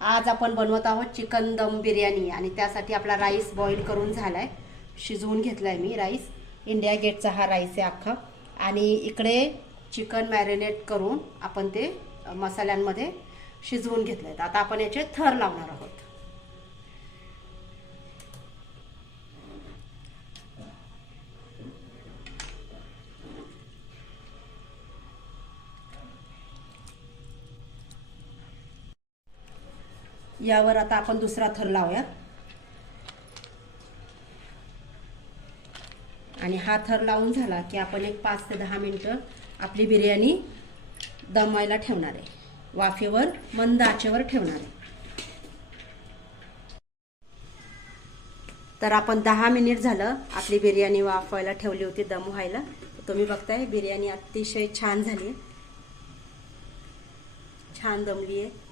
आज आपण बनवत आहोत चिकन दम बिर्याणी आणि त्यासाठी आपला राईस बॉईल करून झालाय, शिजवून घेतलाय मी राईस। इंडिया गेटचा हा राईस आहे अख्खा। आणि इकडे चिकन मॅरिनेट करून आपण ते मसाल्यांमध्ये शिजवून घेतलंय। आता आपण याचे थर लावणार आहोत। यावर आता आपण दुसरा थर लावूया आणि हा थर लावून झाला की आपण एक 5 ते 10 मिनिटं आपली बिर्याणी दमायला ठेवणार आहे, वाफेवर मंद आचेवर ठेवणार आहे। तर आपण 10 मिनिट झालं आपली बिर्याणी वाफवायला ठेवली होती, दम व्हायला। तुम्ही बघताय बिर्याणी अतिशय छान झाली, छान दमली आहे।